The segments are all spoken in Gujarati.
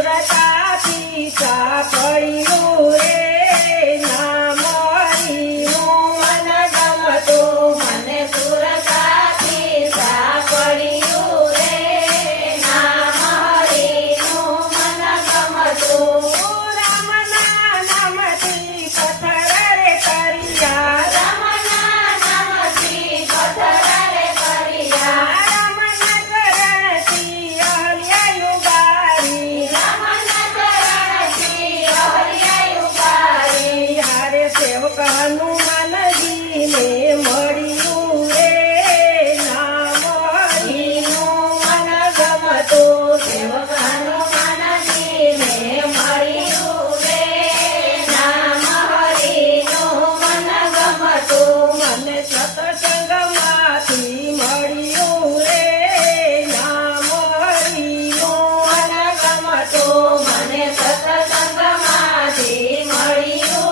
સુરતાથી સાંભળ્યું રે નામ હરિનું મન ગમતું મને સુરતાથી સાંભળ્યું રે નામ હરિનું મન ગમતું રામના નામથી પથ્થર રે કર્યા રામના નામથી પથ્થર રે કર્યા હનુમાનજીને મળ્યું રે નામ હરિનું મન ગમતું સેવક હનુમાનજીને મળ્યું રે નામ હરિનું મન ગમતું મને સત્સંગમાંથી મળ્યું રે નામ હરિનું મન ગમતું મને સત્સંગમાંથી મળ્યું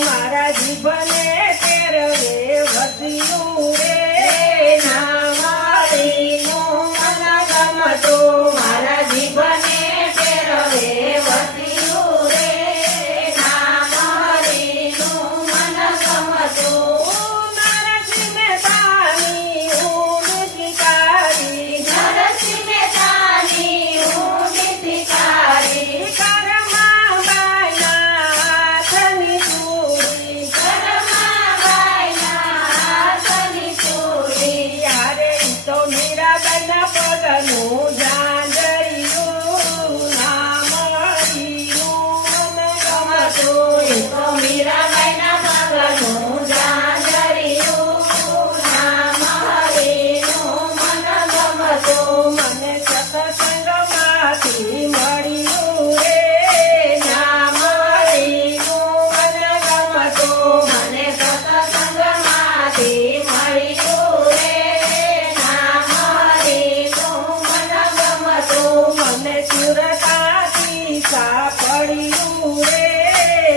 મારા જીવને તેરવે વધ્યું રે નામ હરિનું મન ગમતું મારા જીવને તેરવે વધ્યું રે નામ હરિનું મન ગમતું નરસિંહ મહેતાની હું શિકારી નરસિંહ મહેતાની હું શિકારી પગનું જાંજરિયું નામ હરિનું મન ગમતું તો મીરાબાઈના પગનું જાંજરિયું નામ હરિનું મન ગમતું મને સત્સંગમાંથી મળ્યું રે નામ હરિનું મન ગમતું મને સત્સંગમાંથી મળ્યું મને સુરતાથી સાંભળ્યું રે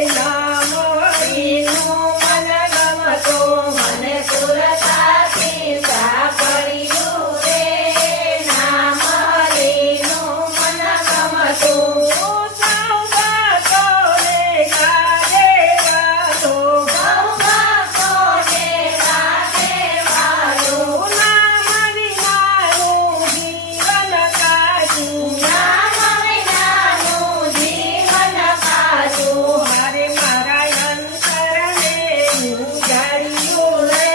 નામ હરિનું મન ગમતું મને સુરતાથી સાંભળ્યું રે નામ હરિનું મન ગમતું સૌ ભક્તોને ગાજે વાલો સૌ ભક્તોને ગાજે વાલો નામ વિનાનું જીવન કાઢું મારે મારા અંતરને ઉજાડ્યું રે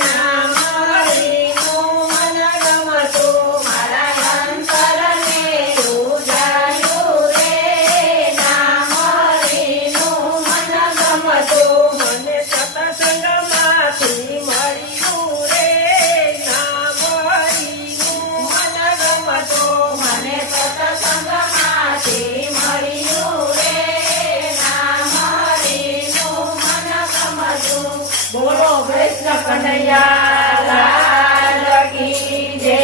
નામ હરિનું મન ગમતું મારા અંતરને ઉજાડ્યું રે નામ હરિનું મન ગમતું મને સત્સંગમાંથી મળ્યું રે નામ હરિનું મન ગમતું મને સત્સંગમાંથી મળ્યું રે નામ હરિનું મન ગમતું બોલો કૃષ્ણ કનૈયા લાલ કી જય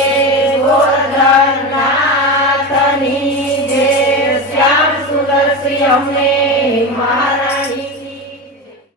ગોવર્ધન નાથની જય શ્યામ સુંદર શ્રી અમને